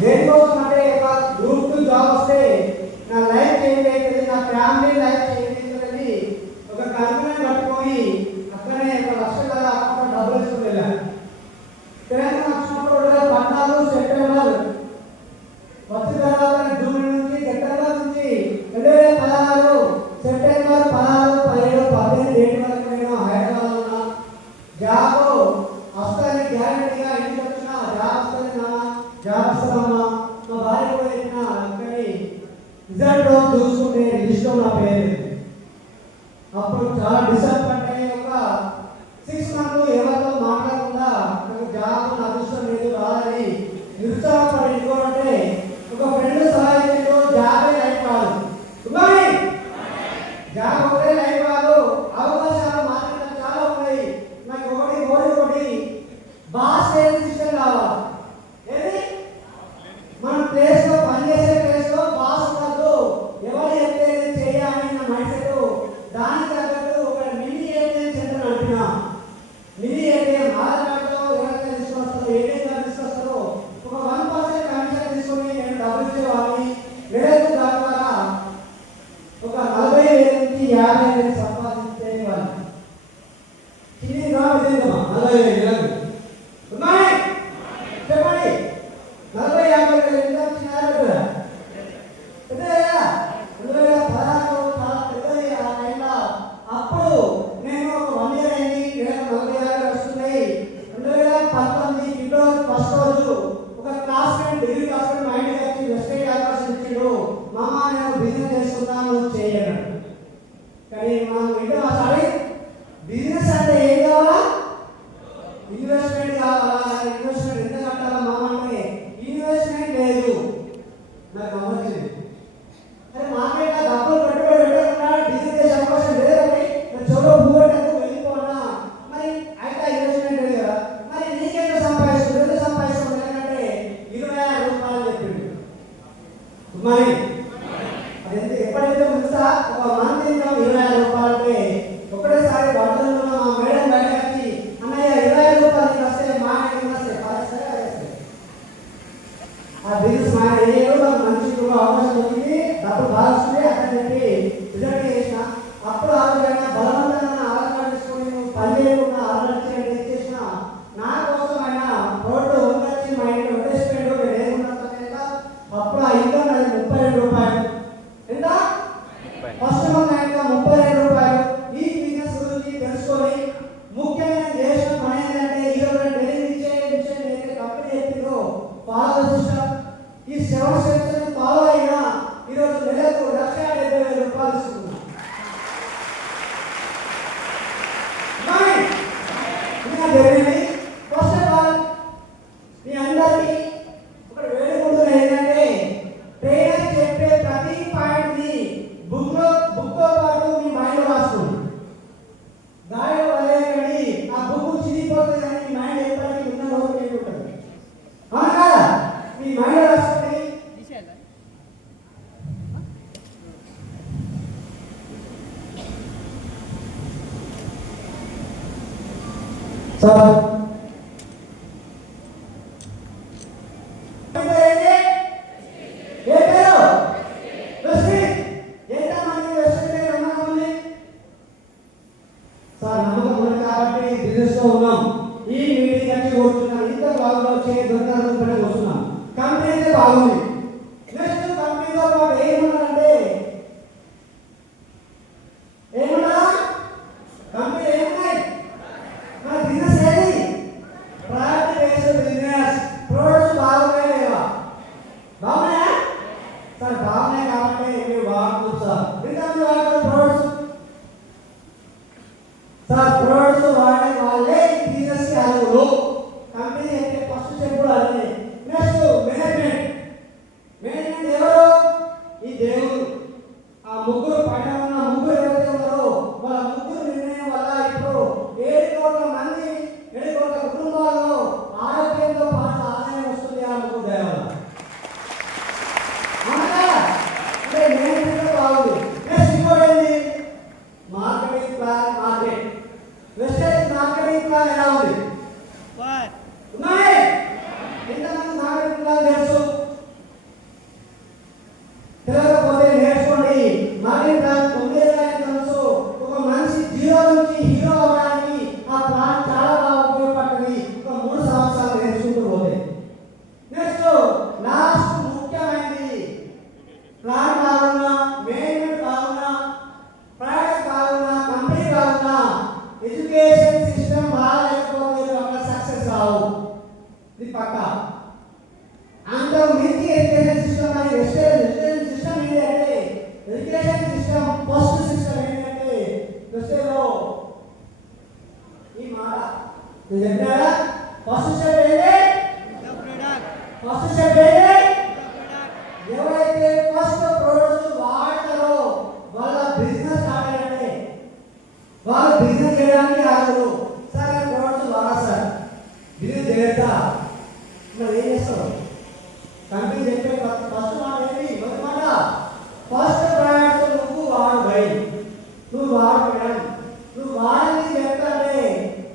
దేనికోసం అంటే ఒక గ్రూప్ 2 జాబ్ వస్తే నా లైఫ్ చేంజ్ అవుతుంది, నా ఫ్యామిలీ లైఫ్ చేంజ్ అవుతుందని ఒక కల్పన కట్టుకొని అక్కడనే ఒక లక్షల అకౌంట్ డబ్బులు వేసుకుని వెళ్ళాను. తెలంగాణ వచ్చినప్పుడు 14 సెప్టెంబర్ వచ్చిన తర్వాత జూన్ నుంచి సెప్టెంబర్ నుంచి 2016 సెప్టెంబర్ 16, 17, 18 డేట్ వరకు నేను హైదరాబాద్ ఉన్నా. జాబ్ వస్తాయని గ్యారెంటీగా ఇంటికి వచ్చిన జాబ్ వస్తాయన్నా జాబ్ వస్తామన్నా మా భార్య కూడా చెప్పిన కానీ రిజల్ట్ చూసుకుంటే లిస్ట్లో నా పేరు. అప్పుడు చాలా డిసప్పాయింట్ అయ్యి ఒక 6 మంత్స్ ఎవరితో మాట్లాడకుండా నాకు జాబ్ నా అదృష్టం లేదు రాదని నిరుత్సాహపడి ఇంకోటంటే ఒక ఫ్రెండ్ సహాయంతో జాబే లైఫ్ కాదు, జాబ్ ఒకటే లైఫ్ కాదు, అవకాశాలు మార్కెట్లో చాలా ఉన్నాయి. నాకు ఒకటి బాస్ సిస్టమ్ కావాలి. ఏది మన ప్లేస్ లో పనిచేసే ప్లేస్ లో బాస్ కాదు, ఎవరు చెప్తే చేయాలని నా మైండ్ సెట్. దానికి తగ్గట్టు ఒక మినీ ఏటీఎం సెంటర్ నడిపిన. మినీ ఏటీఎం ఆధార్తో ఎవరైతే తీసుకొస్తారో ఏటీఎం కార్డు తీసుకొస్తారో ఒక 1% కమిషన్ తీసుకొని నేను డబ్బులు ఇచ్చేవాడిని. ఏడాది ద్వారా ఒక 40,000 నుంచి 50,000 సంపాదించేవాడిని. చిన్ని కాదు 40,000 ఉన్నాయి చెప్పండి. 40,000-50,000 ఎంత వచ్చినారు కదా? పెద్దయ్యా 2016 చాలా పెద్దది ఆ టైంలో. అప్పుడు నేను ఒక 1 ఇయర్ అయింది, 40,000 వస్తున్నాయి. 2019 ఫిబ్రవరి 1 రోజు ఒక క్లాస్మేట్ డిగ్రీ క్లాస్మేట్ మా ఇంటికి వచ్చి వెస్టేజ్ అవకాశం ఇచ్చిండు. మామ నేను బిజినెస్ చేస్తున్నాను చేయను. కానీ మనం ఇంటి మాట్లాడి బిజినెస్ అంటే ఏం కావాలా? ఇన్వెస్ట్మెంట్ కావాలా? ఇన్వెస్ట్మెంట్ ఎంత కట్టాలా మామ అంటే ఇన్వెస్ట్మెంట్ లేదు. నాకు నమ్మచ్చింది. అరే మార్కెట్లో డబ్బులు పెట్టుబడి పెట్టకుండా బిజినెస్ చేసే అవకాశం లేదని చెవులో భూగట్టకు వెళ్ళిపోనా మరి అయితే ఇన్వెస్ట్మెంట్ లేదు కదా, మరి నీకెందుకు సంపాదిస్తుంది? ఎందుకు సంపాదిస్తుంది? ఎందుకంటే 20,000 రూపాయలు చెప్పింది. మరి అది ఎంత ఎప్పుడైతే తెలుసా ఒక మంత్ ఇన్కమ్ 20,000 రూపాయలు అంటే ఒకటేసారి బట్టలు మా మేడం బయట వచ్చి అన్నయ్య 20,000 రూపాయలు వస్తే మా ఇంటికి వస్తే ఆ బిజినెస్ మా ఏదో మంచి అవకాశం దొరికింది, డబ్బులు బాగా వస్తుంది అక్కడ చెప్పి రిజల్ట్ చేసిన. అప్పుడు ఆలోచన బలవంతంగా ఆలోచన తీసుకొని నువ్వు పని చేయకుండా ఆలోచన చేసిన నా కోసం ఆయన రోడ్డు వందొచ్చి మా ఇంట్లో ఇన్వెస్ట్మెంట్ లేకుండా అప్పుడు ఆ ఇన్కమ్ అది 32 రూపాయలు. ఎంత ఫస్ట్ మంత్ ఆయన 32 రూపాయలు. ఈ బిజినెస్ గురించి తెలుసుకొని ముఖ్యంగా చేసిన పని ఏంటంటే ఈరోజు డెలివరీ ఇచ్చే విషయం ఏదైతే కంపెనీ చెప్పిందో ఫాలో సిస్టమ్ ఈ 7 స్టెప్స్ ఫాలో అయినా ఈరోజు నెలకు 1,70,000 రూపాయలు ఇస్తున్నాం. జరిగింది ఫస్ట్ ఆఫ్ ఆల్ మీ అందరికీ ఒక వేడుకుంటున్న ఏంటంటే ట్రైనర్ చెప్పే ప్రతి పాయింట్ ని బుక్తో పాటు మీ మైండ్ రాసుకోండి. గాయం వలే కానీ ఆ బుక్ చిరిగిపోతుంది కానీ మీ మైండ్ ఎప్పటికీ ఉన్న రోజు ఏంటంటుంది అవును కదా? మీ మైండ్ రాసుకోండి. సార్ నమ్మకం ఉంది కాబట్టి బిజినెస్ లో ఉన్నాం. ఈ మీటింగ్ వచ్చి కూర్చున్నాం, ఇంత బాగుంది వచ్చే దొరకడం వస్తున్నాం. కంపెనీ అయితే బాగుంది. నెక్స్ట్ కంపెనీతో పాటు ఏమన్నారంటే ఏమన్నా కంపెనీ ఏమున్నాయి మన బిజినెస్ ఏది ప్రాడక్ట్ బేస్డ్ బిజినెస్. ప్రొడక్ట్స్ బాగున్నాయి లేవా? బాగున్నాయా సార్? బాగున్నాయి కాబట్టి మీరు వాడుతుంది సార్. ఇంకా వాడుతున్న ప్రొడక్ట్స్ సార్ ప్రొడక్ట్స్ వాడే వాళ్ళే బిజినెస్ కి అర్హులు. కంపెనీ అయితే ఫస్ట్ చెప్పుడు అదే. నెక్స్ట్ మేనేజ్మెంట్ ఎవరు? ఈ దేవుడు. ఆ ముగ్గురు పైన ఉన్న ముగ్గురు ఎవరైతే ఉన్నారో వాళ్ళ ముగ్గురు నిర్ణయం వల్ల ఇప్పుడు 7 కోట్ల మంది 7 కోట్ల కుటుంబాల్లో ఆరోగ్యంతో పాటు ఆదాయం వస్తుంది ఆ ముగ్గురు దేవాల. అంటే మేనేజ్మెంట్ బాగుంది. నెక్స్ట్ ఇంకోటి ఏంటి? Marketing plan. Wastage marketing plan ఎలా ఉంది? ఉన్నాయి. ఎంతమంది మార్కెటింగ్ ప్లాన్ తెలుసు? అంతకు మించి ఎడ్యుకేషన్ సిస్టమ్ అని వెస్టర్న్ సిస్టమ్ ఏంటంటే ఎడ్యుకేషన్ సిస్టమ్ ఫస్ట్ సిస్టమ్ ఏంటంటే వెస్టర్న్లో ఈ మాట నేను చెప్పినారా ఫస్ట్ స్టెప్ ఏంటి ఫస్ట్ స్టెప్ ఏంటి ఎవరైతే ఫస్ట్ ప్రొడక్ట్స్ వాడతారో వాళ్ళ బిజినెస్ స్టార్ట్ అయ్యండి వాళ్ళు బిజినెస్ చేయడానికి ఆగరు సార్ నేను ప్రొడక్ట్స్ వాడా సార్ బిజినెస్ చేయొచ్చా మరి ఏం చేస్తారు కంపెనీ చెప్పే ఫస్ట్ మాట ఏంటి మొదటి మాట ఫస్ట్ ప్రొడక్ట్స్ నువ్వు వాడు బై నువ్వు వాడు మేడం నువ్వు వాడని చెప్తానే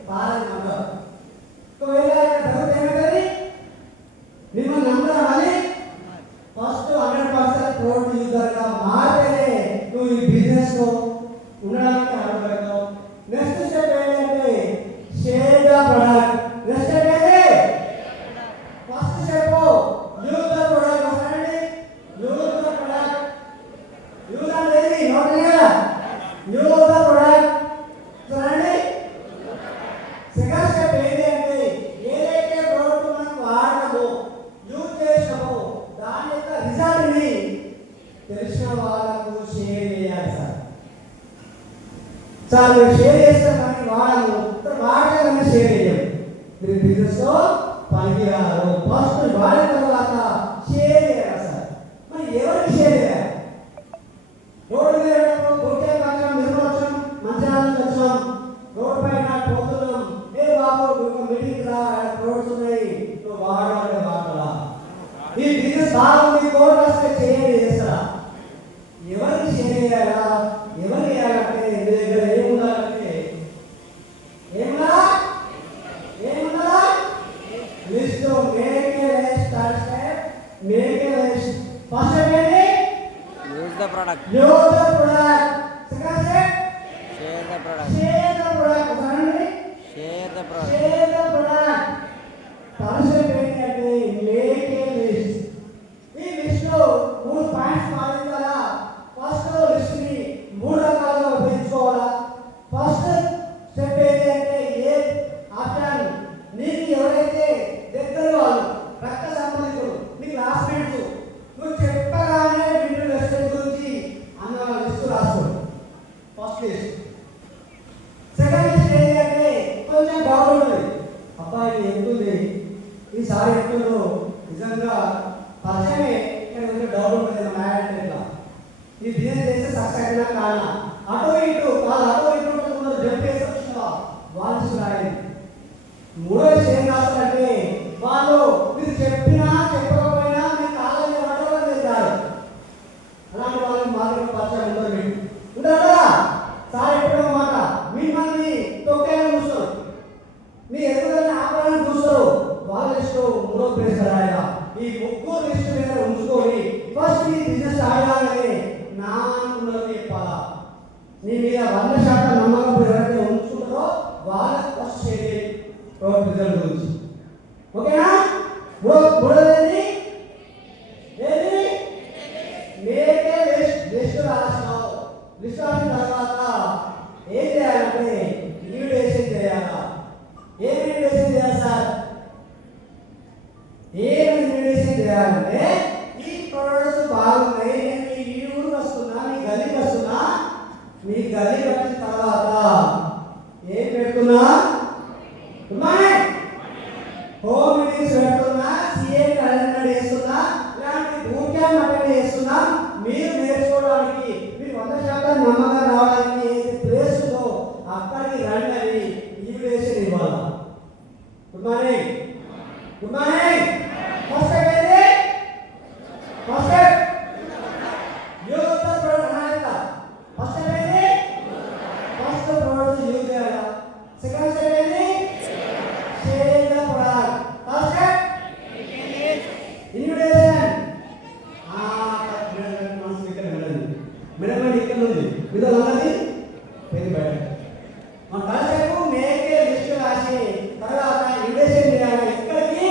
పాలని నమ్మరు ఒకవేళ డౌట్ ఏమిటది మిమ్మల్ని నమ్మడం అని ఫస్ట్ 100% ప్రోడక్ట్ యూజర్గా మారితేనే నువ్వు ఈ బిజినెస్లో ఉండడానికి అర్హులవుతావు నెక్స్ట్ స్టెప్ ఏంటంటే share the product next step ఏంటి first step use the product వస్తానండి యూజ్ ద ప్రొడక్ట్ యూజ్ అనేది నోట్ కదా యూజ్ ద ప్రొడక్ట్ చూడండి సెకండ్ స్టెప్ ఏంటి అంటే ఏదైతే ప్రోడక్ట్ మనం వాడతామో యూజ్ చేస్తామో దాని యొక్క రిజల్ట్ని తెలిసిన వాళ్ళకు షేర్ చేయాలి సార్ మీరు షేర్ చేస్తారు కానీ వాడము వాడగానే షేర్ చేయాలి మీరు బిజినెస్లో పనికి రారు ఫస్ట్ వాడిన తర్వాత షేర్ చేయాలి సార్ మరి ఎవరికి షేర్ చేయాలి రోడ్డు మీద కొట్టే వచ్చాం నిర్మోచం మంచిర్యాల వచ్చాం రోడ్డు పైన పోతున్నాం ఏ బాబు మీటింగ్ రా రోడ్స్ ఉన్నాయి నువ్వు వాడాలంటే వాడరా ఈ బిజినెస్ బాగుంది కోర్టు వస్తే చేయండి చేస్తారా ఎవరికి షేర్ చేయాలా ఎవరు చేయాలంటే మీ దగ్గర ఏముండాలంటే ఏముందా list make a list start make a list first ఏంటి use the product second step share the product సరేండి share the product third step ఏంటంటే మేక్ ఏ లిస్ట్ ఈ లిస్ట్ లో 3 పాయింట్స్ పాటించాలా ఫస్ట్ లిస్ట్ ని 3 రకాలుగా ఉపయోగించుకోవాలా ఫస్ట్ స్టెప్ ఏంటంటే ఏ option నీకు ఎవరైతే దగ్గర వాళ్ళు రక్త సంబంధికులు నీ క్లాస్మేట్స్ నువ్వు చెప్పగానే వీళ్ళు లిస్ట్ గురించి అన్న లిస్ట్ రాసుకోండి ఫస్ట్ లిస్ట్ సెకండ్ లిస్ట్ ఏంటంటే కొంచెం డౌట్ ఉంటుంది అబ్బాయి ఎంతుంది ఈసారి ఎంతుందో నిజంగా పరిచయమే ఇక్కడ కొంచెం డౌట్ ఉంటుంది మ్యారేజ్ ఇట్లా ఈ బిజినెస్ చేస్తే సక్సెస్ అయినా కారణం అటు ఇటు వాళ్ళు అటు ఇటు కొందరు జంప్ చేసి వచ్చిన వాళ్ళు రాయండి మూడో విషయం కావాలంటే వాళ్ళు మీరు చెప్పినా చెప్పకపోయినా మీరు కాలేజీ పడడం చేస్తారు అలాంటి వాళ్ళకి మాత్రం పరిచయం ఉండదు మీకు ఉండదా సార్ ఎప్పుడో మాట మిమ్మల్ని తొక్కేయాలని చూస్తారు మీ ఎదుగుదలని ఆపాలని చూస్తారు వాళ్ళ లిస్టు మూడో ప్లేస్ రాయాల ఈ ముగ్గురు లిస్టు మీద ఉంచుకొని ఫస్ట్ ఈ బిజినెస్ ఆడాలని నా అనుకున్నది చెప్పాలా నీ మీద 100% నమ్మకం ఎవరైతే ఉంచుకుంటారో వాళ్ళకి ఫస్ట్ చేయండి ప్రోడక్ట్ రిజల్ట్ గురించి ఓకేనా మూడోది ఏది మేక్ ఏ లిస్ట్ రాసినావు లిస్ట్ రాసిన తర్వాత ఏం చేయాలంటే ఇన్విటేషన్ చేయాలా ఏమి ఇన్విటేషన్ చేయాలి సార్ ఏమి ఇన్విటేషన్ చేయాలంటే ఈ ప్రొడక్ట్స్ బాగున్నాయి నేను మీ ఊరికి వస్తున్నా మీ గల్లీకి వస్తున్నా మీ గల్లీకి వచ్చిన తర్వాత ఏం పెడుతున్నా హోమ్ మీటింగ్స్ పెడుతున్నా సిఏ క్యాలెండర్ చేస్తున్నా ఇలాంటి బూట్ క్యాంప్ అటెండ్ చేస్తున్నా మీరు నేర్చుకోవడానికి మీరు 100% నమ్మకం రావడానికి ఏ ప్లేస్ ఉందో అక్కడికి రండి అని ఇన్విటేషన్ ఇవ్వాలి గుడ్ మార్నింగ్ ఫస్ట్ ఏంటి first use the product analysis first ఏంటి ఫస్ట్ ప్రొడక్ట్ యూజ్ చేయాలా సెకండ్ స్టెప్ ఏంటి share the product third step invitation మనసు ఇక్కడ వెళ్ళండి మేడం ఇక్కడ ఉంది మీద ఉన్నది పేరు బయట మన third step make a list రాసి తర్వాత ఇన్విటేషన్ చేయాలి ఎక్కడికి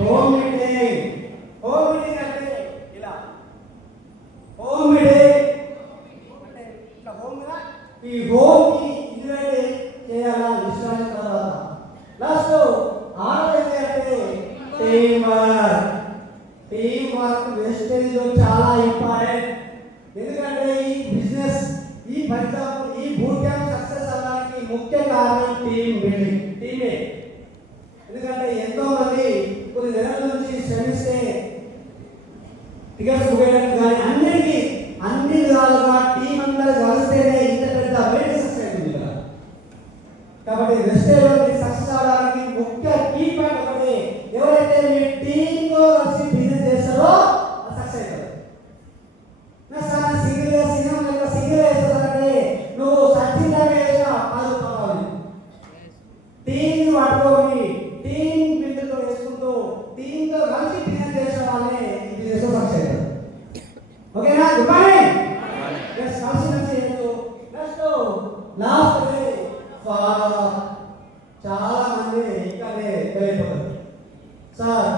హోమ్ మీటింగ్ అంటే ఇలా హోమ్ మీటింగ్ అంటే ఇట్లా హోమ్ మీద ఈ హోమ్ కి ఇన్వైట్ చేయాలా లిస్ట్ రాసిన తర్వాత లాస్ట్ ఆర్డర్ అంటే టీం వర్క్ వెస్టేజ్ చాలా ఇంపార్టెంట్. ఎందుకంటే ఈ బిజినెస్ ఈ ఫలితం ఈ బూట్ క్యాంప్ సక్సెస్ అవ్వడానికి ముఖ్య కారణం టీం బిల్డింగ్, టీమే. ఎందుకంటే ఎంతో మంది కొన్ని నెలల నుంచి శ్రమిస్తే టికెట్స్ బుక్ చేయడానికి కానీ అన్ని విధాలుగా టీం అందరూ కలిస్తేనే ఇంత పెద్ద వేడి సక్సెస్ అయింది కదా. కాబట్టి వెస్టేజ్లో సక్సెస్ అవడానికి ముఖ్య కీ పాయింట్ ఒకటి, ఎవరైతే మీ టీంతో కలిసి బిజినెస్ చేస్తారో అది సక్సెస్ అవుతుంది. సింగిల్ వేస్తారంటే నువ్వు సచిన్గా వేసినా అది కావాలి. టీంని పట్టుకొని టీం బిల్డ్తో వేసుకుంటూ టీంతో కలిసి బిజినెస్ చేసిన వాళ్ళే ఈ బిజినెస్ సక్సెస్ అవుతుంది. ఓకేనా? Good morning. నెక్స్ట్ కలిసి చేయొచ్చు. నెక్స్ట్ లాస్ట్ డే చాలా మంది ఇక్కడే వెళ్ళిపోతారు. సార్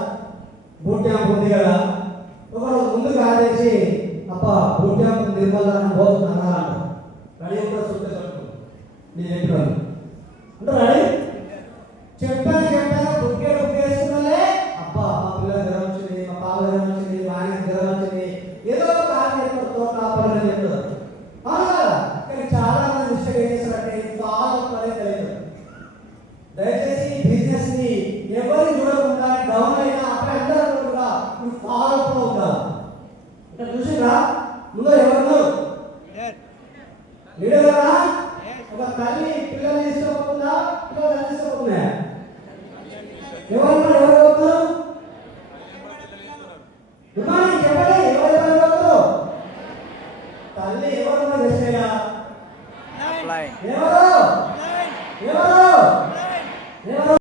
బూట్ క్యాంప్ ఉంది కదా, ఒకరోజు ముందు కాల్ చేసి అప్ప బూట్ క్యాంప్ నిర్మల్ పోతున్నారా రెడీ కూడా చూస్తే నేను చెప్పినాను అంటే రెడీ చెప్పాను బుక్ చేసుకున్నాలే. అబ్బా మా పిల్లల జ్వరం వచ్చింది, మా పాప జ్వరం వచ్చింది, మా ఆయన జ్వరం వచ్చింది, ఏదో ఒక కారణం చెప్తారు కాపాడని చెప్తారు. అవును కదా? కానీ చాలా మంది మిస్టేక్ ఏం చేస్తారంటే చాలా తెలియదు. దయచేసి బిజినెస్ ని ఎవరిని చూడకుండా డౌన్ అయినా అక్కడ అందరూ కూడా నువ్వు ఫాలో అప్ లో ఉండాలి. ఇక్కడ చూసిరా ముందు ఎవరు లీడర్ కదా, ఒక తల్లి పిల్లల్ని తీసుకోకుండా పిల్లలు తీసుకోకుండా ఎవరు అవుతారు? గుడ్ మార్నింగ్ చెప్పండి, ఎవరు అవుతారు? తల్లి ఎవరు చేసేలా అప్లై ఎవరు ఎవరు ఎవరు